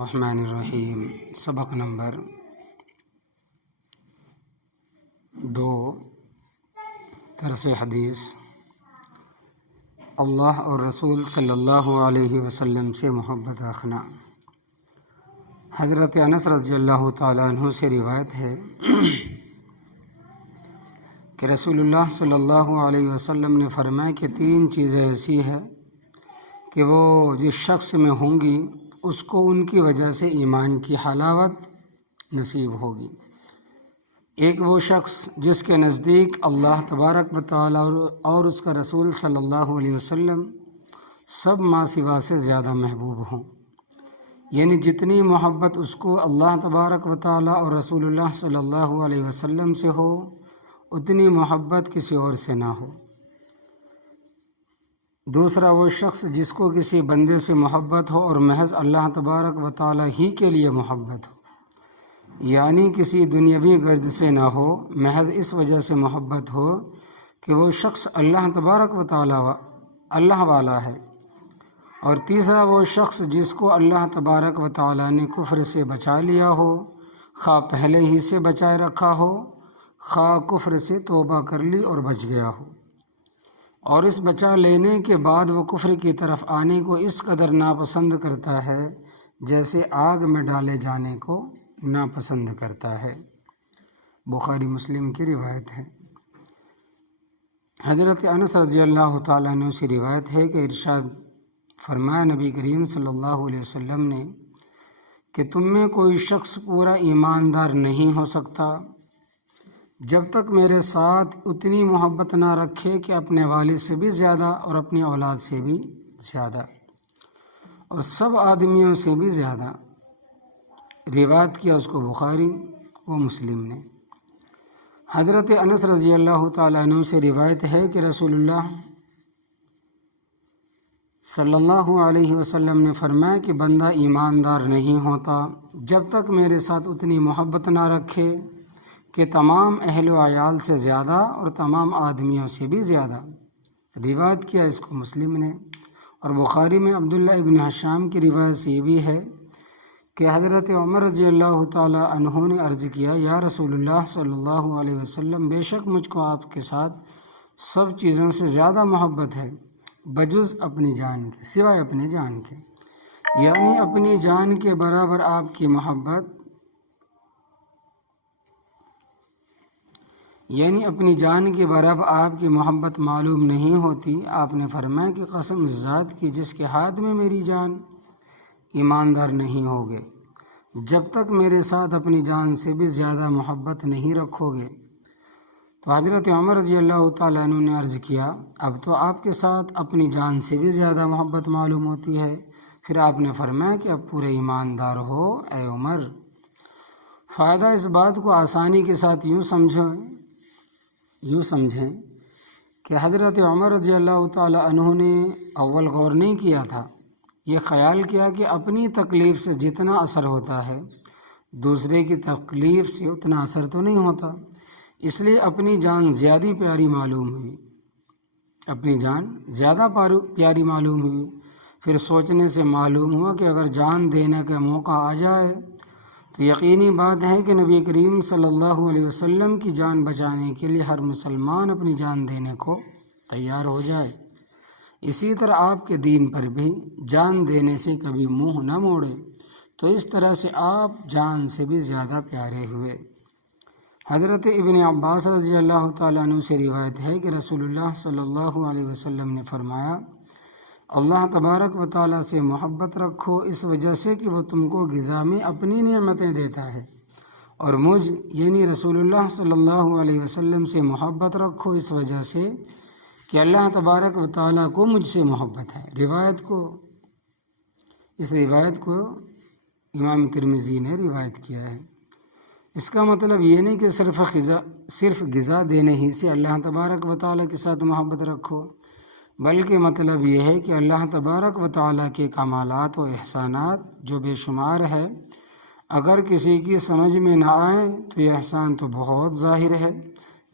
الرحمن الرحیم۔ سبق نمبر 2، درس حدیث۔ اللہ اور رسول صلی اللہ علیہ وسلم سے محبت رکھنا۔ حضرت انس رضی اللہ تعالیٰ عنہ سے روایت ہے کہ رسول اللہ صلی اللہ علیہ وسلم نے فرمایا کہ 3 چیزیں ایسی ہیں کہ وہ جس شخص میں ہوں گی اس کو ان کی وجہ سے ایمان کی حلاوت نصیب ہوگی۔ ایک وہ شخص جس کے نزدیک اللہ تبارک و تعالیٰ اور اس کا رسول صلی اللہ علیہ وسلم سب ما سوا سے زیادہ محبوب ہوں، یعنی جتنی محبت اس کو اللہ تبارک و تعالیٰ اور رسول اللہ صلی اللہ علیہ وسلم سے ہو اتنی محبت کسی اور سے نہ ہو۔ دوسرا وہ شخص جس کو کسی بندے سے محبت ہو اور محض اللہ تبارک و تعالیٰ ہی کے لیے محبت ہو، یعنی کسی دنیاوی غرض سے نہ ہو، محض اس وجہ سے محبت ہو کہ وہ شخص اللہ تبارک و تعالیٰ اللہ والا ہے۔ اور تیسرا وہ شخص جس کو اللہ تبارک و تعالیٰ نے کفر سے بچا لیا ہو، خواہ پہلے ہی سے بچائے رکھا ہو، خواہ کفر سے توبہ کر لی اور بچ گیا ہو، اور اس بچا لینے کے بعد وہ کفر کی طرف آنے کو اس قدر ناپسند کرتا ہے جیسے آگ میں ڈالے جانے کو ناپسند کرتا ہے۔ بخاری مسلم کی روایت ہے۔ حضرت انس رضی اللہ تعالیٰ عنہ سے روایت ہے کہ ارشاد فرمایا نبی کریم صلی اللہ علیہ وسلم نے کہ تم میں کوئی شخص پورا ایماندار نہیں ہو سکتا جب تک میرے ساتھ اتنی محبت نہ رکھے کہ اپنے والد سے بھی زیادہ اور اپنی اولاد سے بھی زیادہ اور سب آدمیوں سے بھی زیادہ۔ روایت کیا اس کو بخاری و مسلم نے۔ حضرت انس رضی اللہ تعالیٰ عنہ سے روایت ہے کہ رسول اللہ صلی اللہ علیہ وسلم نے فرمایا کہ بندہ ایماندار نہیں ہوتا جب تک میرے ساتھ اتنی محبت نہ رکھے کہ تمام اہل و عیال سے زیادہ اور تمام آدمیوں سے بھی زیادہ۔ روایت کیا اس کو مسلم نے۔ اور بخاری میں عبداللہ ابن حشام کی روایت سے یہ بھی ہے کہ حضرت عمر رضی اللہ تعالیٰ عنہ نے عرض کیا، یا رسول اللہ صلی اللہ علیہ وسلم، بے شک مجھ کو آپ کے ساتھ سب چیزوں سے زیادہ محبت ہے بجز اپنی جان کے، سوائے اپنی جان کے، یعنی اپنی جان کے برابر آپ کی محبت، یعنی اپنی جان کے برابر آپ کی محبت معلوم نہیں ہوتی۔ آپ نے فرمایا کہ قسم اس ذات کی جس کے ہاتھ میں میری جان، ایماندار نہیں ہوگے جب تک میرے ساتھ اپنی جان سے بھی زیادہ محبت نہیں رکھو گے۔ تو حضرت عمر رضی اللہ تعالیٰ عنہ نے عرض کیا، اب تو آپ کے ساتھ اپنی جان سے بھی زیادہ محبت معلوم ہوتی ہے۔ پھر آپ نے فرمایا کہ اب پورے ایماندار ہو اے عمر۔ فائدہ اس بات کو آسانی کے ساتھ یوں سمجھیں کہ حضرت عمر رضی اللہ تعالیٰ عنہ نے اول غور نہیں کیا تھا، یہ خیال کیا کہ اپنی تکلیف سے جتنا اثر ہوتا ہے دوسرے کی تکلیف سے اتنا اثر تو نہیں ہوتا، اس لیے اپنی جان زیادہ پیاری معلوم ہوئی، اپنی جان زیادہ پیاری معلوم ہوئی۔ پھر سوچنے سے معلوم ہوا کہ اگر جان دینے کا موقع آ جائے تو یقینی بات ہے کہ نبی کریم صلی اللہ علیہ وسلم کی جان بچانے کے لیے ہر مسلمان اپنی جان دینے کو تیار ہو جائے۔ اسی طرح آپ کے دین پر بھی جان دینے سے کبھی منہ نہ موڑے، تو اس طرح سے آپ جان سے بھی زیادہ پیارے ہوئے۔ حضرت ابن عباس رضی اللہ تعالیٰ عنہ سے روایت ہے کہ رسول اللہ صلی اللہ علیہ وسلم نے فرمایا، اللہ تبارک و تعالیٰ سے محبت رکھو اس وجہ سے کہ وہ تم کو غذا میں اپنی نعمتیں دیتا ہے، اور مجھ یعنی رسول اللہ صلی اللہ علیہ وسلم سے محبت رکھو اس وجہ سے کہ اللہ تبارک و تعالیٰ کو مجھ سے محبت ہے۔ اس روایت کو امام ترمذی نے روایت کیا ہے۔ اس کا مطلب یہ نہیں کہ صرف غذا دینے ہی سے اللہ تبارک و تعالیٰ کے ساتھ محبت رکھو، بلکہ مطلب یہ ہے کہ اللہ تبارک و تعالیٰ کے کمالات و احسانات جو بے شمار ہے، اگر کسی کی سمجھ میں نہ آئے تو یہ احسان تو بہت ظاہر ہے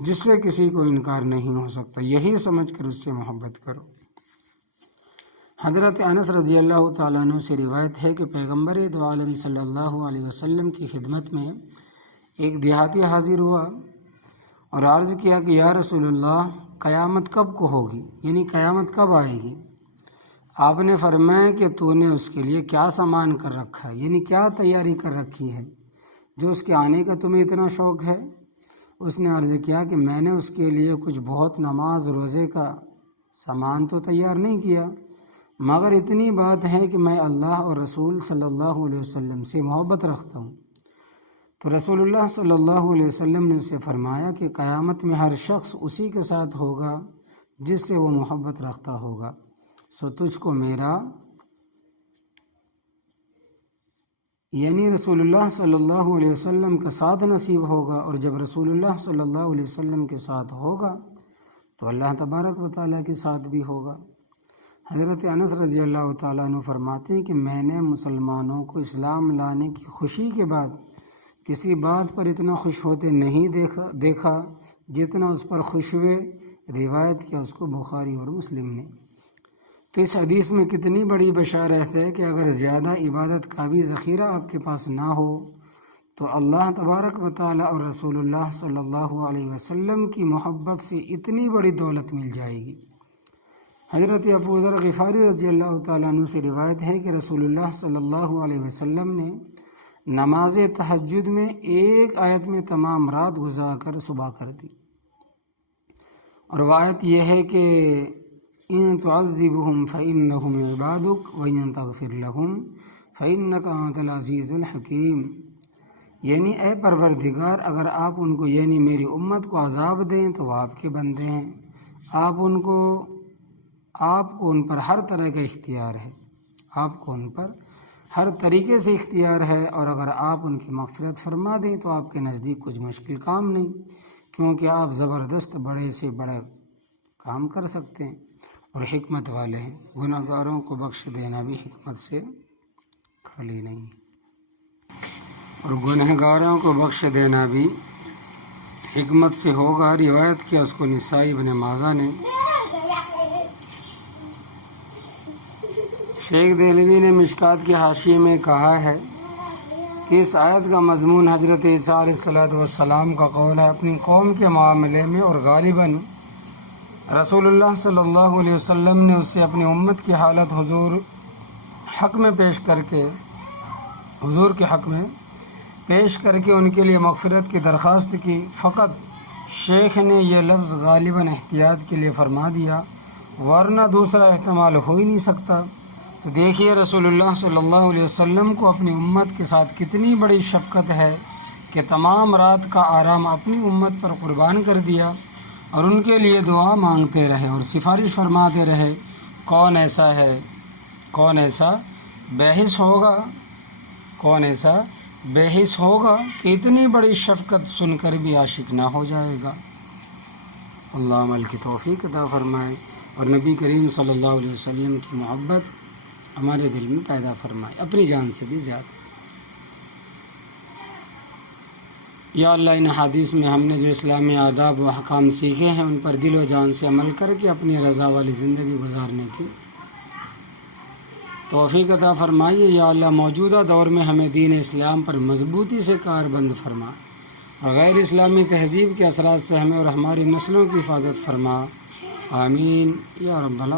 جس سے کسی کو انکار نہیں ہو سکتا، یہی سمجھ کر اس سے محبت کرو۔ حضرت انس رضی اللہ تعالیٰ عنہ سے روایت ہے کہ پیغمبر دو عالم صلی اللہ علیہ وسلم کی خدمت میں ایک دیہاتی حاضر ہوا اور عرض کیا کہ یا رسول اللہ قیامت کب کو ہوگی، یعنی قیامت کب آئے گی؟ آپ نے فرمایا کہ تو نے اس کے لیے کیا سامان کر رکھا ہے، یعنی کیا تیاری کر رکھی ہے جو اس کے آنے کا تمہیں اتنا شوق ہے؟ اس نے عرض کیا کہ میں نے اس کے لیے کچھ بہت نماز روزے کا سامان تو تیار نہیں کیا، مگر اتنی بات ہے کہ میں اللہ اور رسول صلی اللہ علیہ وسلم سے محبت رکھتا ہوں۔ تو رسول اللہ صلی اللہ علیہ وسلم نے اسے فرمایا کہ قیامت میں ہر شخص اسی کے ساتھ ہوگا جس سے وہ محبت رکھتا ہوگا، سو تجھ کو میرا یعنی رسول اللہ صلی اللہ علیہ وسلم کا ساتھ نصیب ہوگا، اور جب رسول اللہ صلی اللہ علیہ وسلم کے ساتھ ہوگا تو اللہ تبارک و تعالیٰ کے ساتھ بھی ہوگا۔ حضرت انس رضی اللہ تعالیٰ عنہ فرماتے ہیں کہ میں نے مسلمانوں کو اسلام لانے کی خوشی کے بعد کسی بات پر اتنا خوش ہوتے نہیں دیکھا جتنا اس پر خوش ہوئے۔ روایت کیا اس کو بخاری اور مسلم نے۔ تو اس حدیث میں کتنی بڑی بشارت ہے کہ اگر زیادہ عبادت کا بھی ذخیرہ آپ کے پاس نہ ہو تو اللہ تبارک و تعالیٰ اور رسول اللہ صلی اللہ علیہ وسلم کی محبت سے اتنی بڑی دولت مل جائے گی۔ حضرت ابو ذر غفاری رضی اللہ تعالیٰ عنہ سے روایت ہے کہ رسول اللہ صلی اللہ علیہ وسلم نے نماز تہجد میں ایک آیت میں تمام رات گزار کر صبح کر دی، اور روایت یہ ہے کہ ان تعذبهم فإنهم عبادك وإن تغفر لهم فإنك أنت العزيز الحكيم، یعنی اے پروردگار اگر آپ ان کو یعنی میری امت کو عذاب دیں تو وہ آپ کے بندے ہیں، آپ کو ان پر ہر طرح کا اختیار ہے، آپ کو ان پر ہر طریقے سے اختیار ہے، اور اگر آپ ان کی مغفرت فرما دیں تو آپ کے نزدیک کچھ مشکل کام نہیں، کیونکہ آپ زبردست بڑے سے بڑا کام کر سکتے ہیں اور حکمت والے ہیں۔ گناہ گاروں کو بخش دینا بھی حکمت سے خالی نہیں، اور گناہ گاروں کو بخش دینا بھی حکمت سے ہوگا۔ روایت کیا اس کو نسائی ابن ماجہ نے۔ شیخ دہلوی نے مشکات کے حاشیے میں کہا ہے کہ اس آیت کا مضمون حضرت عیسیٰ علیہ السلام کا قول ہے اپنی قوم کے معاملے میں، اور غالباً رسول اللہ صلی اللہ علیہ وسلم نے اس سے اپنی امت کی حالت حضور کے حق میں پیش کر کے ان کے لیے مغفرت کی درخواست کی۔ فقط شیخ نے یہ لفظ غالباً احتیاط کے لیے فرما دیا، ورنہ دوسرا احتمال ہو ہی نہیں سکتا۔ تو دیکھیے رسول اللہ صلی اللہ علیہ وسلم کو اپنی امت کے ساتھ کتنی بڑی شفقت ہے کہ تمام رات کا آرام اپنی امت پر قربان کر دیا اور ان کے لیے دعا مانگتے رہے اور سفارش فرماتے رہے۔ کون ایسا بحث ہوگا کہ اتنی بڑی شفقت سن کر بھی عاشق نہ ہو جائے گا۔ اللہ عمل کی توفیق عطا فرمائے اور نبی کریم صلی اللہ علیہ وسلم کی محبت ہمارے دل میں پیدا فرمائے اپنی جان سے بھی زیادہ۔ یا اللہ ان حدیث میں ہم نے جو اسلامی آداب و احکام سیکھے ہیں ان پر دل و جان سے عمل کر کے اپنی رضا والی زندگی گزارنے کی توفیق عطا فرمائیے۔ یا اللہ موجودہ دور میں ہمیں دین اسلام پر مضبوطی سے کاربند فرما اور غیر اسلامی تہذیب کے اثرات سے ہمیں اور ہماری نسلوں کی حفاظت فرما، آمین یا رب العالمین۔